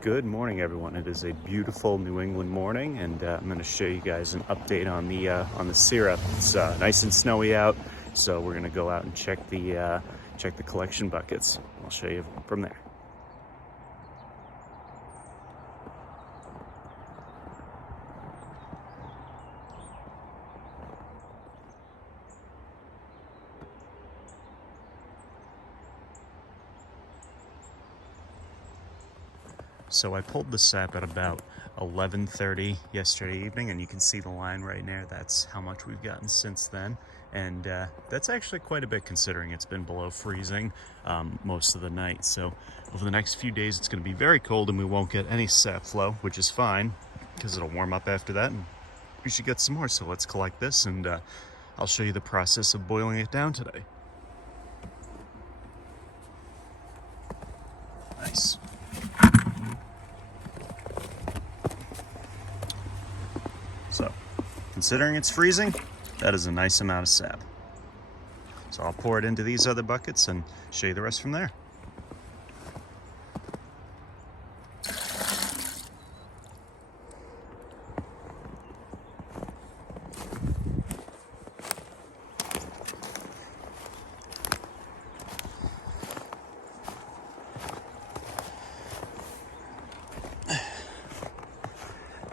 Good morning, everyone. It is a beautiful New England morning, and I'm going to show you guys an update on the syrup. It's nice and snowy out, so we're going to go out and check the collection buckets. I'll show you from there. So I pulled the sap at about 11:30 yesterday evening, and you can see the line right there. That's how much we've gotten since then, and that's actually quite a bit considering it's been below freezing most of the night. So over the next few days it's going to be very cold and we won't get any sap flow, which is fine because it'll warm up after that and we should get some more. So let's collect this, and I'll show you the process of boiling it down today. Nice. So, considering it's freezing, that is a nice amount of sap. So I'll pour it into these other buckets and show you the rest from there.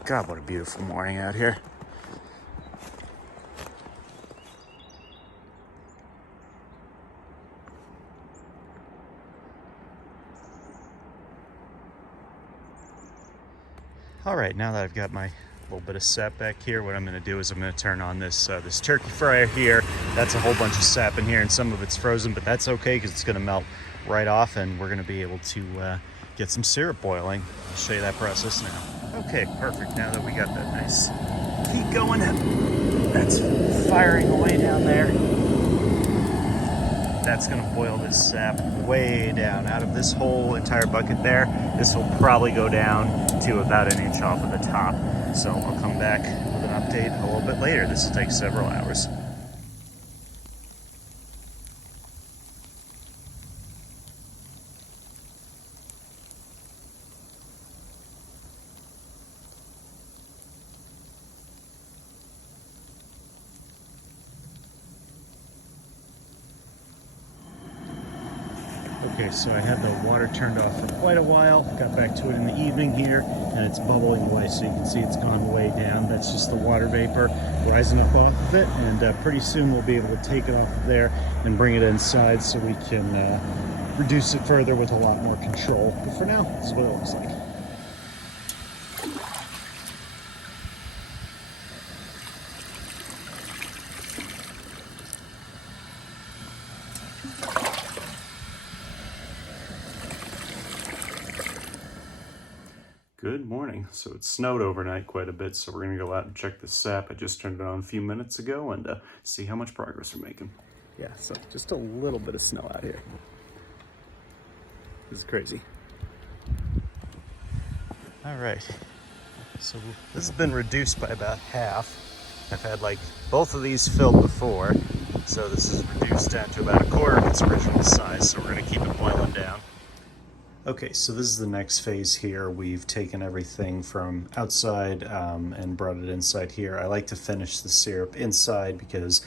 God, what a beautiful morning out here. All right, now that I've got my little bit of sap back here, what I'm going to do is I'm going to turn on this this turkey fryer here. That's a whole bunch of sap in here, and some of it's frozen, but that's okay because it's going to melt right off, and we're going to be able to get some syrup boiling. I'll show you that process now. Okay, perfect. Now that we got that nice heat going, that's firing away down there. That's going to boil this sap way down out of this whole entire bucket there. This will probably go down to about an inch off of the top. So I'll come back with an update a little bit later. This will take several hours. Okay, so I had the water turned off for quite a while, got back to it in the evening here, and it's bubbling away, so you can see it's gone way down. That's just the water vapor rising up off of it, and pretty soon we'll be able to take it off of there and bring it inside so we can reduce it further with a lot more control. But for now, this is what it looks like. Good morning. So it snowed overnight quite a bit, so we're going to go out and check the sap. I just turned it on a few minutes ago and see how much progress we're making. Yeah, so just a little bit of snow out here. This is crazy. All right, so this has been reduced by about half. I've had like both of these filled before, so this is reduced down to about a quarter of its original size, so we're going to keep it boiling down. Okay, so this is the next phase here. We've taken everything from outside and brought it inside here. I like to finish the syrup inside because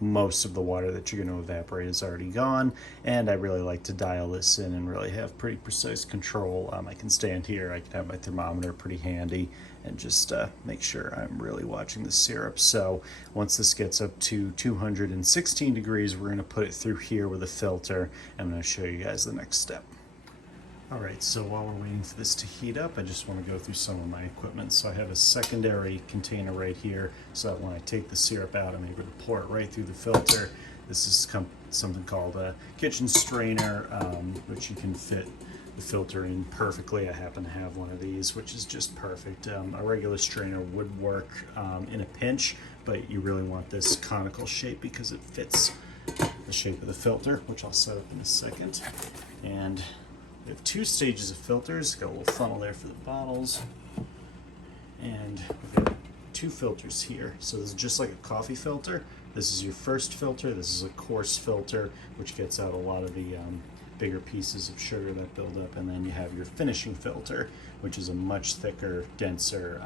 most of the water that you're going to evaporate is already gone, and I really like to dial this in and really have pretty precise control. I can stand here, I can have my thermometer pretty handy and just make sure I'm really watching the syrup. So once this gets up to 216 degrees, we're going to put it through here with a filter. I'm going to show you guys the next step. Alright, so while we're waiting for this to heat up, I just want to go through some of my equipment. So I have a secondary container right here, so that when I take the syrup out, I'm able to pour it right through the filter. This is something called a kitchen strainer, which you can fit the filter in perfectly. I happen to have one of these, which is just perfect. A regular strainer would work in a pinch, but you really want this conical shape because it fits the shape of the filter, which I'll set up in a second. And we have two stages of filters. Got a little funnel there for the bottles, and we've got two filters here. So this is just like a coffee filter. This is your first filter. This is a coarse filter, which gets out a lot of the bigger pieces of sugar that build up, and then you have your finishing filter, which is a much thicker, denser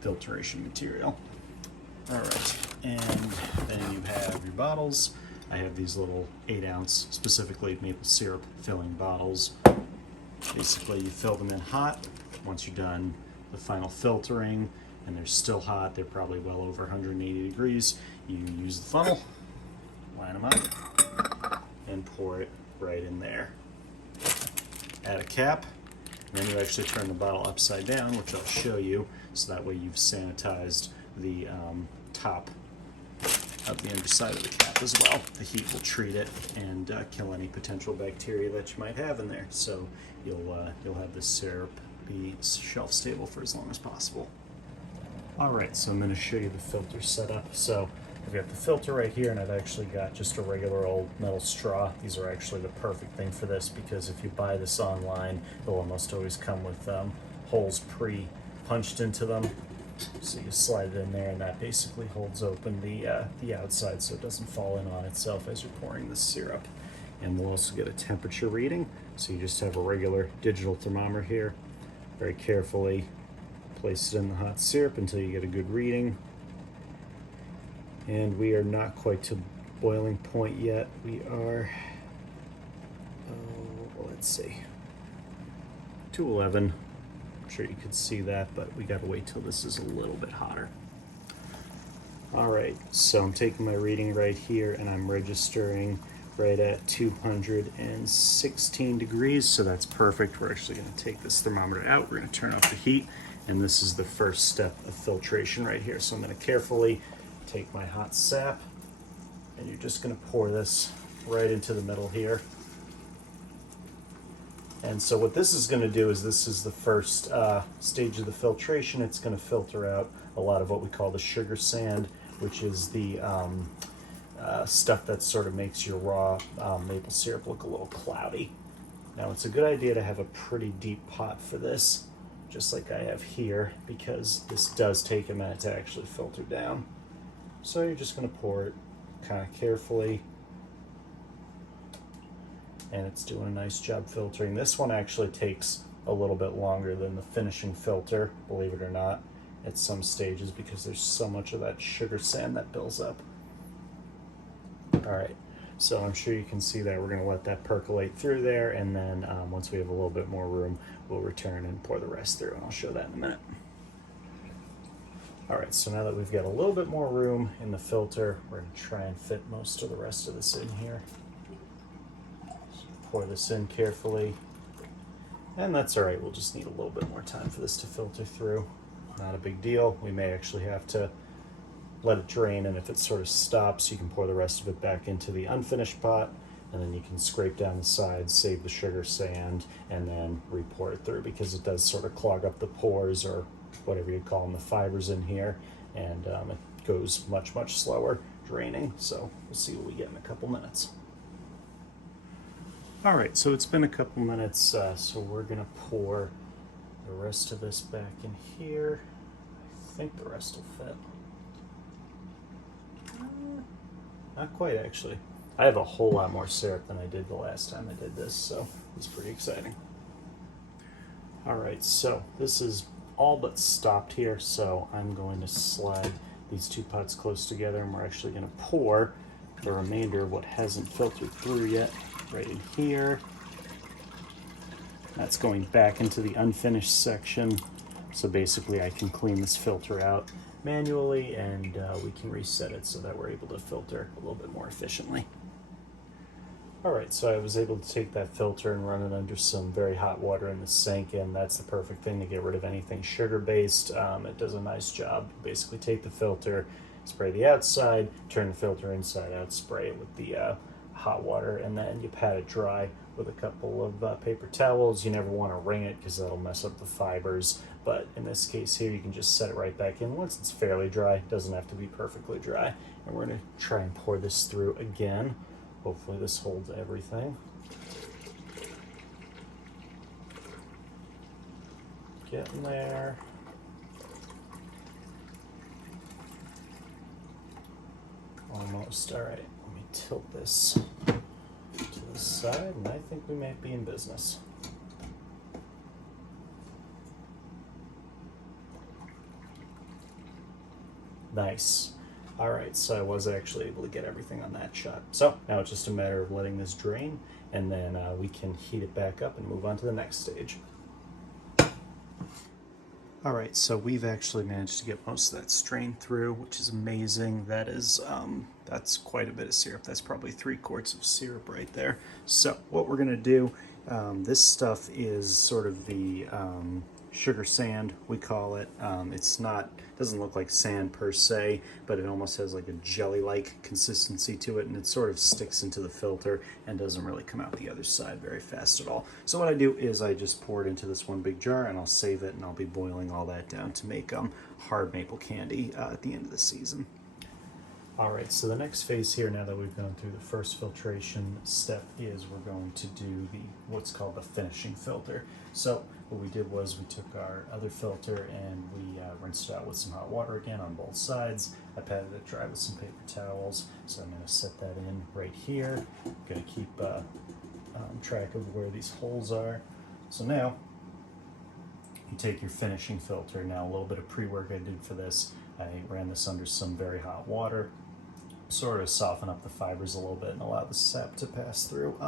filtration material. All right, and then you have your bottles. I have these little 8-ounce, specifically maple syrup filling bottles. Basically, you fill them in hot. Once you're done the final filtering, and they're still hot, they're probably well over 180 degrees, you use the funnel, line them up, and pour it right in there. Add a cap, and then you actually turn the bottle upside down, which I'll show you, so that way you've sanitized the top of the underside of the cap as well. The heat will treat it and kill any potential bacteria that you might have in there. So you'll have this syrup be shelf stable for as long as possible. All right, so I'm going to show you the filter setup. So I've got the filter right here, and I've actually got just a regular old metal straw. These are actually the perfect thing for this, because if you buy this online, they'll almost always come with holes pre-punched into them. So you slide it in there, and that basically holds open the outside so it doesn't fall in on itself as you're pouring the syrup. And we'll also get a temperature reading. So you just have a regular digital thermometer here. Very carefully place it in the hot syrup until you get a good reading. And we are not quite to boiling point yet. We are, let's see, 211. I'm sure you could see that, but we gotta wait till this is a little bit hotter. All right, so I'm taking my reading right here, and I'm registering right at 216 degrees, so that's perfect. We're actually gonna take this thermometer out, we're gonna turn off the heat, and this is the first step of filtration right here. So I'm gonna carefully take my hot sap, and you're just gonna pour this right into the middle here. And so what this is gonna do is, this is the first stage of the filtration. It's gonna filter out a lot of what we call the sugar sand, which is the stuff that sort of makes your raw maple syrup look a little cloudy. Now, it's a good idea to have a pretty deep pot for this, just like I have here, because this does take a minute to actually filter down. So you're just gonna pour it kind of carefully, and it's doing a nice job filtering. This one actually takes a little bit longer than the finishing filter, believe it or not, at some stages, because there's so much of that sugar sand that builds up. All right, so I'm sure you can see that. We're gonna let that percolate through there, and then once we have a little bit more room, we'll return and pour the rest through, and I'll show that in a minute. All right, so now that we've got a little bit more room in the filter, we're gonna try and fit most of the rest of this in here. So pour this in carefully, and that's all right. We'll just need a little bit more time for this to filter through. Not a big deal. We may actually have to let it drain, and if it sort of stops, you can pour the rest of it back into the unfinished pot, and then you can scrape down the sides, save the sugar sand, and then re-pour it through, because it does sort of clog up the pores, or whatever you call them, the fibers in here, and it goes much, much slower draining. So we'll see what we get in a couple minutes. All right, so it's been a couple minutes, so we're gonna pour the rest of this back in here. I think the rest will fit. Not quite, actually. I have a whole lot more syrup than I did the last time I did this, so it's pretty exciting. All right, so this is all but stopped here, so I'm going to slide these two pots close together, and we're actually going to pour the remainder of what hasn't filtered through yet right in here. That's going back into the unfinished section, so basically I can clean this filter out manually, and we can reset it so that we're able to filter a little bit more efficiently. All right, so I was able to take that filter and run it under some very hot water in the sink, and that's the perfect thing to get rid of anything sugar-based. It does a nice job. Basically take the filter, spray the outside, turn the filter inside out, spray it with the hot water, and then you pat it dry with a couple of paper towels. You never want to wring it, because that'll mess up the fibers, but in this case here, you can just set it right back in once it's fairly dry. It doesn't have to be perfectly dry. And we're going to try and pour this through again. Hopefully this holds everything. Getting there. Almost. All right, let me tilt this to the this side, and I think we might be in business. Nice. All right, so I was actually able to get everything on that shot. So now it's just a matter of letting this drain, and then we can heat it back up and move on to the next stage. All right, so we've actually managed to get most of that strain through, which is amazing. That is, that's quite a bit of syrup. That's probably 3 quarts of syrup right there. So what we're gonna do, this stuff is sort of the sugar sand, we call it. It's not, doesn't look like sand per se, but it almost has like a jelly-like consistency to it, and it sort of sticks into the filter and doesn't really come out the other side very fast at all. So what I do is I just pour it into this one big jar, and I'll save it, and I'll be boiling all that down to make hard maple candy at the end of the season. All right, so the next phase here, now that we've gone through the first filtration step, is we're going to do the what's called the finishing filter. So what we did was we took our other filter and we rinsed it out with some hot water again on both sides. I patted it dry with some paper towels, so I'm going to set that in right here. I'm going to keep track of where these holes are. So now you take your finishing filter. Now a little bit of pre-work I did for this. I ran this under some very hot water, sort of soften up the fibers a little bit and allow the sap to pass through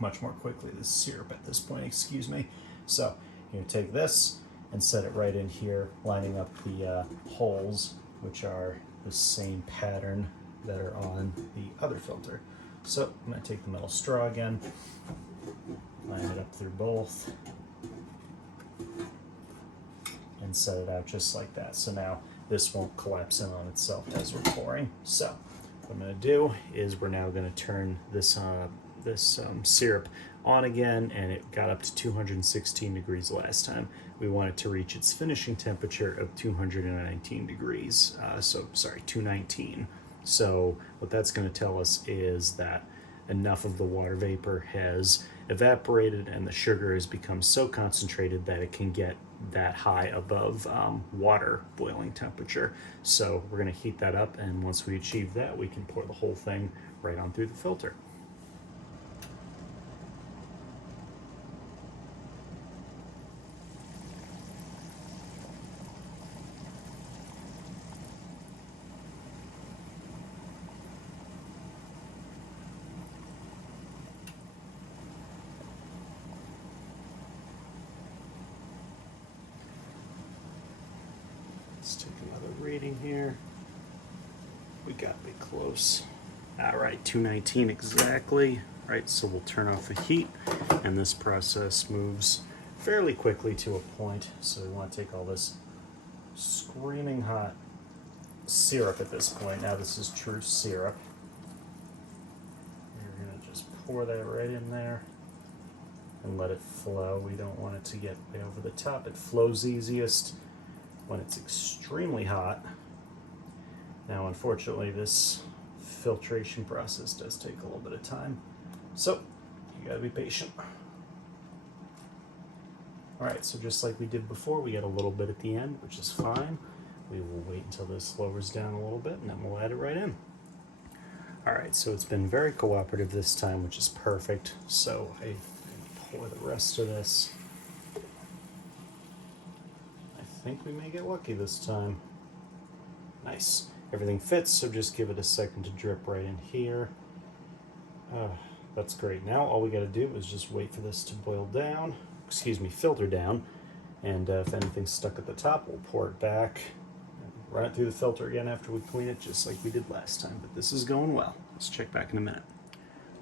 much more quickly, the syrup at this point, excuse me. So you take this and set it right in here, lining up the holes, which are the same pattern that are on the other filter. So I'm going to take the metal straw again, line it up through both, and set it out just like that. So now this won't collapse in on itself as we're pouring. So what I'm going to do is we're now going to turn this syrup on again, and it got up to 216 degrees last time. We want it to reach its finishing temperature of 219 degrees. 219. So what that's going to tell us is that enough of the water vapor has evaporated and the sugar has become so concentrated that it can get that high above water boiling temperature. So we're going to heat that up, and once we achieve that, we can pour the whole thing right on through the filter. Let's take another reading here. We got to be close. All right, 219 exactly. All right, so we'll turn off the heat, and this process moves fairly quickly to a point. So we want to take all this screaming hot syrup at this point. Now this is true syrup. You're gonna just pour that right in there and let it flow. We don't want it to get way over the top. It flows easiest when it's extremely hot. Now, unfortunately, this filtration process does take a little bit of time, so you gotta be patient. All right, so just like we did before, we get a little bit at the end, which is fine. We will wait until this lowers down a little bit, and then we'll add it right in. All right, so it's been very cooperative this time, which is perfect. So I pour the rest of this. I think we may get lucky this time. Nice. Everything fits, so just give it a second to drip right in here. That's great. Now all we got to do is just wait for this to boil down, filter down, and if anything's stuck at the top, we'll pour it back, run it through the filter again after we clean it, just like we did last time. But this is going well. Let's check back in a minute.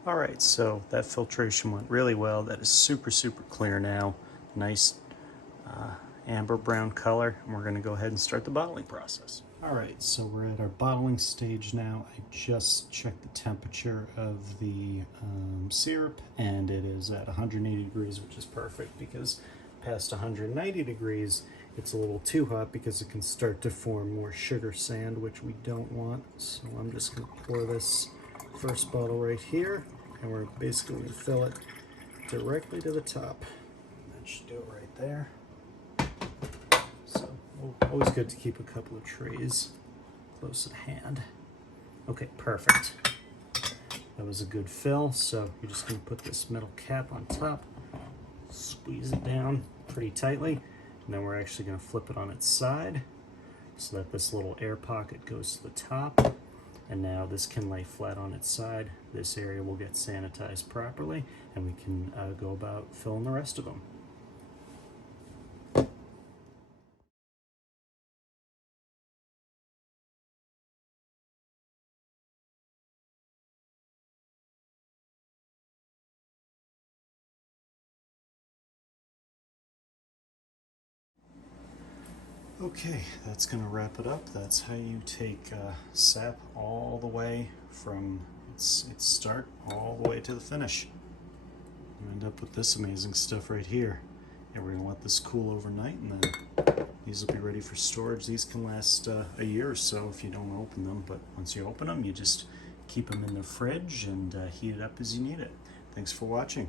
All right, so that filtration went really well. That is super, super clear now. Nice amber brown color, and we're going to go ahead and start the bottling process. All right, so we're at our bottling stage now. I just checked the temperature of the syrup, and it is at 180 degrees, which is perfect, because past 190 degrees, it's a little too hot because it can start to form more sugar sand, which we don't want. So I'm just going to pour this first bottle right here, and we're basically going to fill it directly to the top. That should do it right there. So always good to keep a couple of trays close at hand. Okay, perfect. That was a good fill, so you're just going to put this metal cap on top, squeeze it down pretty tightly, and then we're actually going to flip it on its side so that this little air pocket goes to the top. And now this can lay flat on its side. This area will get sanitized properly, and we can go about filling the rest of them. Okay, that's going to wrap it up. That's how you take sap all the way from its start all the way to the finish. You end up with this amazing stuff right here. And we're going to let this cool overnight, and then these will be ready for storage. These can last a year or so if you don't open them, but once you open them, you just keep them in the fridge and heat it up as you need it. Thanks for watching.